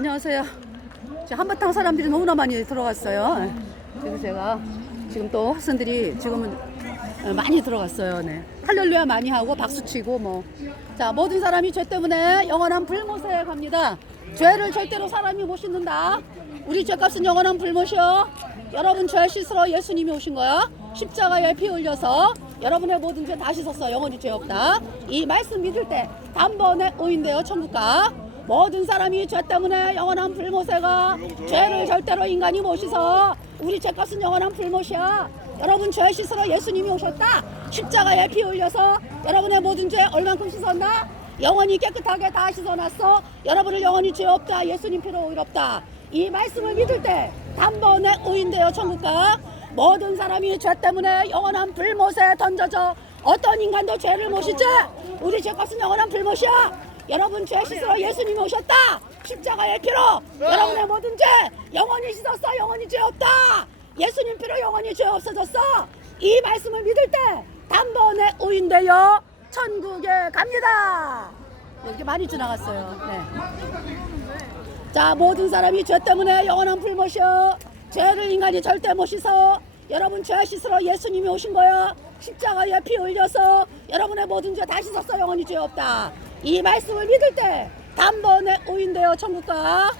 안녕하세요. 한바탕 사람들이 너무나 많이 들어갔어요. 그래서 제가 지금 또 학생들이 지금은 어, 많이 들어갔어요. 네. 할렐루야 많이 하고 박수 치고 뭐. 자, 모든 사람이 죄 때문에 영원한 불못에 갑니다. 죄를 절대로 사람이 못 씻는다. 우리 죄값은 영원한 불못이요. 여러분 죄 씻으러 예수님이 오신 거야. 십자가에 피 흘려서 여러분의 모든 죄 다 씻었어. 영원히 죄 없다. 이 말씀 믿을 때 단번에 오인대요. 천국 가. 모든 사람이 죄 때문에 영원한 불못에가 죄를 절대로 인간이 못 씻어 우리 죄값은 영원한 불못이야. 여러분 죄 씻으러 예수님이 오셨다. 십자가에 피 흘려서 여러분의 모든 죄 얼만큼 씻었나? 영원히 깨끗하게 다 씻어놨어. 여러분을 영원히 죄 없다. 예수님 피로 의롭다. 이 말씀을 믿을 때 단번에 오인대요 천국가. 모든 사람이 죄 때문에 영원한 불못에 던져져 어떤 인간도 죄를 못 씻지? 우리 죄값은 영원한 불못이야 여러분 죄 씻으러 예수님이 오셨다. 십자가의 피로. 여러분의 모든 죄 영원히 씻었어. 영원히 죄 없다. 예수님 피로 영원히 죄 없어졌어. 이 말씀을 믿을 때 단번에 오인되어 천국에 갑니다. 이렇게 많이 지나갔어요. 네. 자 모든 사람이 죄 때문에 영원한 불못이여 죄를 인간이 절대 못 씻어. 여러분 죄 씻으러 예수님이 오신 거야 십자가에 피 흘려서 여러분의 모든 죄 다 씻었어. 영원히 죄 없다 이 말씀을 믿을 때 단번에 오인되어 천국가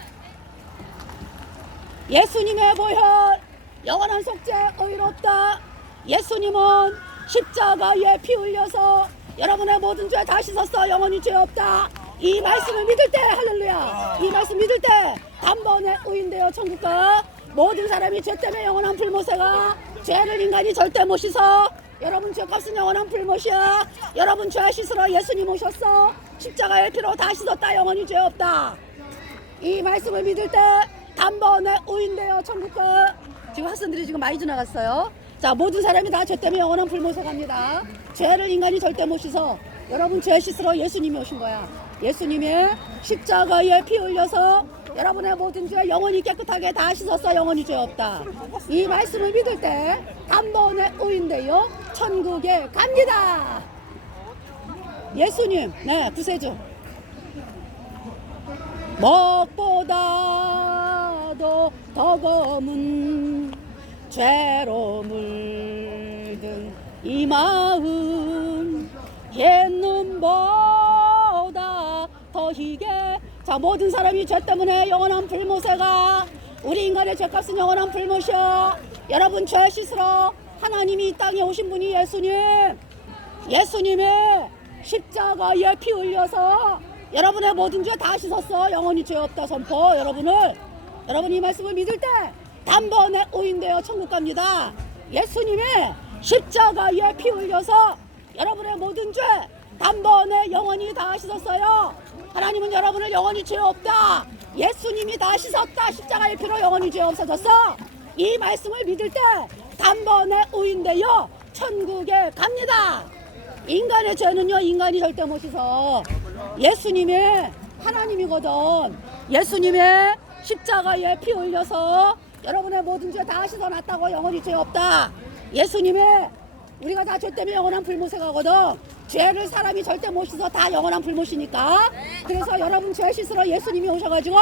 예수님의 보혈 영원한 속죄 의롭다. 예수님은 십자가에 피 흘려서 여러분의 모든 죄 다 씻었어. 영원히 죄 없다. 이 말씀을 믿을 때 할렐루야. 이 말씀 믿을 때 단번에 오인되어 천국가 모든 사람이 죄 때문에 영원한 불못에가 죄를 인간이 절대 못 씻어 여러분 죄값은 영원한 불못이야 여러분 죄 씻으러 예수님 오셨어 십자가의 피로 다 씻었다 영원히 죄 없다 이 말씀을 믿을 때 단번에 오인되어 천국가 지금 학생들이 지금 많이 지나갔어요. 자 모든 사람이 다 죄 때문에 영원한 불못에 갑니다. 죄를 인간이 절대 못 씻어. 여러분 죄 씻으러 예수님이 오신 거야. 예수님이 십자가에 피 흘려서 여러분의 모든 죄 영원히 깨끗하게 다 씻었어. 영원히 죄 없다. 이 말씀을 믿을 때 단번에 오인되어 천국에 갑니다. 예수님, 네 구세주. 먹보다도 더 검은 죄로 물든 이 마음 옛 눈보다 더 희게 자 모든 사람이 죄 때문에 영원한 불못에가 우리 인간의 죄값은 영원한 불못이야 여러분 죄 씻으러 하나님이 이 땅에 오신 분이 예수님 예수님이 십자가에 피 흘려서 여러분의 모든 죄 다 씻었어. 영원히 죄 없다 선포. 여러분을 여러분 이 말씀을 믿을 때 단번에 오인되어 천국 갑니다. 예수님이 십자가에 피 흘려서 여러분의 모든 죄 단번에 영원히 다 씻었어요. 하나님은 여러분을 영원히 죄 없다. 예수님이 다 씻었다. 십자가의 피로 영원히 죄 없어졌어. 이 말씀을 믿을 때 단번에 오인되어 천국에 갑니다. 인간의 죄는요 인간이 절대 못 씻어 예수님이 하나님이거든 예수님이 십자가에 피 흘려서 여러분의 모든 죄 다 씻어놨다고 영원히 죄 없다 예수님이 우리가 다 죄 때문에 영원한 불못에 가거든 죄를 사람이 절대 못 씻어. 다 영원한 불못이니까. 그래서 여러분 죄 씻으러 예수님이 오셔가지고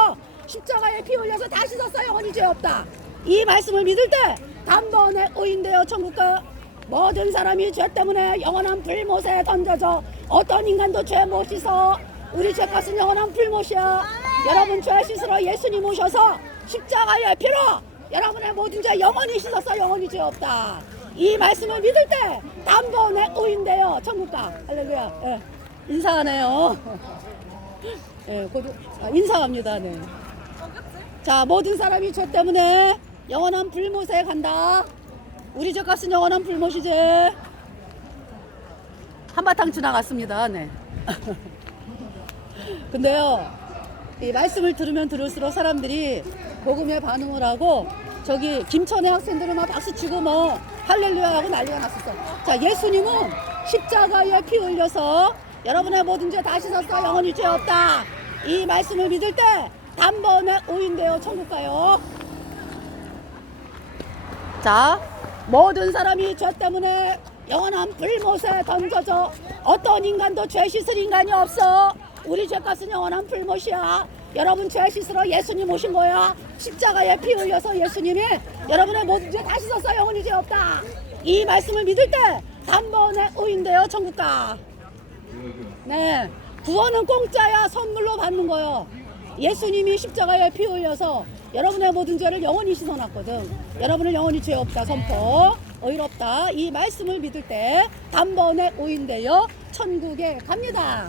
십자가에 피 흘려서 다 씻었어 영원히 죄 없다. 이 말씀을 믿을 때 단번에 오인되어 천국가 모든 사람이 죄 때문에 영원한 불못에 던져져 어떤 인간도 죄 못 씻어. 우리 죄값은 영원한 불못이야. 여러분 죄 씻으러 예수님 오셔서 십자가의 피로 여러분의 모든 죄 영원히 씻었어. 영원히 죄 없다 이 말씀을 믿을 때 단번에 오인돼요 천국가 할렐루야 예. 인사하네요 예, 곧 아, 인사합니다 네. 자 모든 사람이 죄 때문에 영원한 불못에 간다 우리 죄값은 영원한 불못이지. 한바탕 지나갔습니다. 네. 근데요, 이 말씀을 들으면 들을수록 사람들이 복음에 반응을 하고 저기 김천의 학생들은 막 박수 치고 뭐 할렐루야 하고 난리가 났었어. 자, 예수님은 십자가에 피 흘려서 여러분의 모든 죄다 씻었어. 영원히 죄 없다. 이 말씀을 믿을 때 단번에 오인되어 천국 가요. 자, 모든 사람이 죄 때문에 영원한 불못에 던져져 어떤 인간도 죄 씻을 인간이 없어 우리 죄값은 영원한 불못이야 여러분 죄 씻으러 예수님 오신 거야. 십자가에 피 흘려서 예수님이 여러분의 모든 죄다 씻었어. 영원히 죄 없다. 이 말씀을 믿을 때 단번에 오인돼요. 천국 가. 네. 구원은 공짜야. 선물로 받는 거요. 예수님이 십자가에 피 흘려서 여러분의 모든 죄를 영원히 씻어놨거든. 여러분은 영원히 죄 없다. 선포. 의롭다. 이 말씀을 믿을 때 단번에 오인돼요. 천국에 갑니다.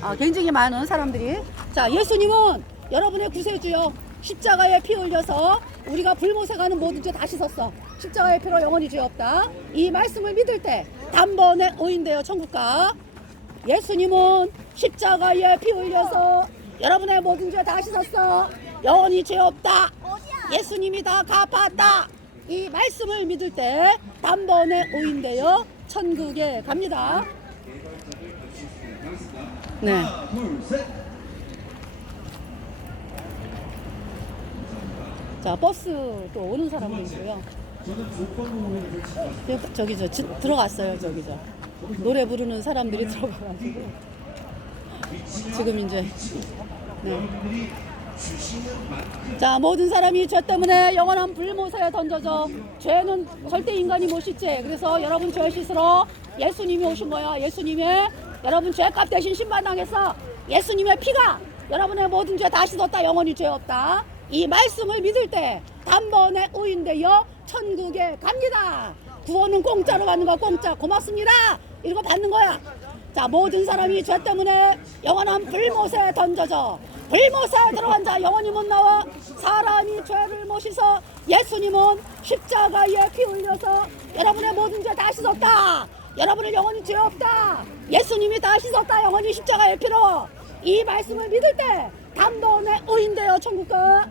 아, 굉장히 많은 사람들이. 자, 예수님은 여러분의 구세주요. 십자가에 피 흘려서 우리가 가는 모든 죄다 씻었어. 십자가의 피로 영원히 죄 없다. 이 말씀을 믿을 때 단번에 오인돼요. 천국 가. 예수님은 십자가에 피 흘려서 여러분의 모든 죄다 씻었어. 영원히 죄 없다. 예수님이 다 갚았다. 이 말씀을 믿을 때 단번에 오인되어 천국에 갑니다. 네. 자 버스 또 오는 사람도 있고요. 여기, 저기 저 지- 들어갔어요 저기 저. 노래 부르는 사람들이 들어가가지고. 지금 이제 네. 자 모든 사람이 죄 때문에 영원한 불못에 던져져 죄는 절대 인간이 못 씻지. 그래서 여러분 죄 씻으러 예수님이 오신 거야 예수님이 여러분 죄값 대신 심판당했어 예수님의 피가 여러분의 모든 죄 다 씻었다. 영원히 죄 없다 이 말씀을 믿을 때 단번에 오인되어 천국에 갑니다. 구원은 공짜로 받는 거 공짜. 고맙습니다. 이거 받는 거야. 자 모든 사람이 죄 때문에 영원한 불못에 던져져. 불못에 들어간 자 영원히 못 나와 사람이 죄를 못 씻어 예수님은 십자가에 피 흘려서 여러분의 모든 죄 다 씻었다. 여러분을 영원히 죄 없다. 예수님이 다 씻었다. 영원히 십자가의 피로. 이 말씀을 믿을 때 단번에 오인되어 천국가.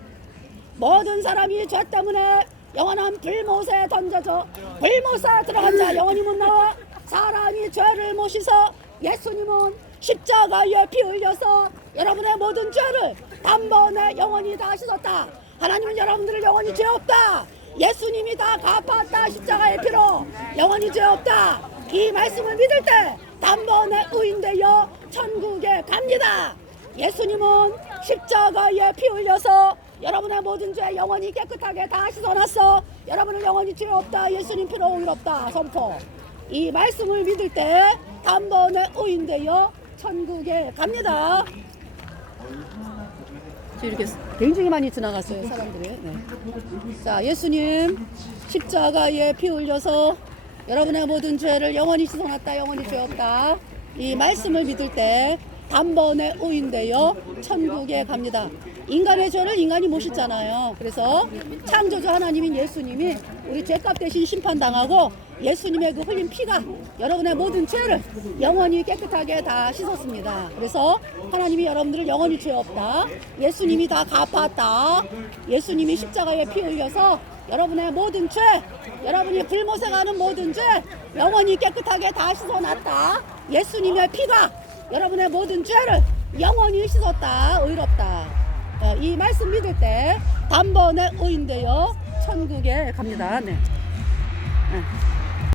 모든 사람이 죄 때문에 영원한 불못에 던져져 불못에 들어간 자 영원히 못 나와 사람이 죄를 못 씻어 예수님은 십자가에 피 흘려서 여러분의 모든 죄를 단번에 영원히 다 씻었다. 하나님은 여러분들을 영원히 죄 없다. 예수님이 다 갚았다 십자가의 피로. 영원히 죄 없다. 이 말씀을 믿을 때 단번에 의인되어 천국에 갑니다 예수님은 십자가에 피 흘려서 여러분의 모든 죄 영원히 깨끗하게 다 씻어놨어. 여러분은 영원히 죄 없다. 예수님 피로 의롭다. 선포. 이 말씀을 믿을 때 단번에 오인되어 천국에 갑니다. 이렇게 굉장히 많이 지나갔어요 사람들이. 네. 자 예수님 십자가에 피 흘려서 여러분의 모든 죄를 영원히 씻어놨다. 영원히 죄 없다. 이 말씀을 믿을 때 단번에 오인되어 천국에 갑니다. 인간의 죄를 인간이 못 씻잖아요. 그래서 창조주 하나님인 예수님이 우리 죄값 대신 심판당하고 예수님의 그 흘린 피가 여러분의 모든 죄를 영원히 깨끗하게 다 씻었습니다. 그래서 하나님이 여러분들을 영원히 죄 없다. 예수님이 다 갚았다. 예수님이 십자가에 피 흘려서 여러분의 모든 죄, 여러분이 가는 모든 죄 영원히 깨끗하게 다 씻어놨다. 예수님의 피가 여러분의 모든 죄를 영원히 씻었다. 의롭다. 어, 이 말씀 믿을 때 단번에 오인되어 천국에 갑니다. 네. 네.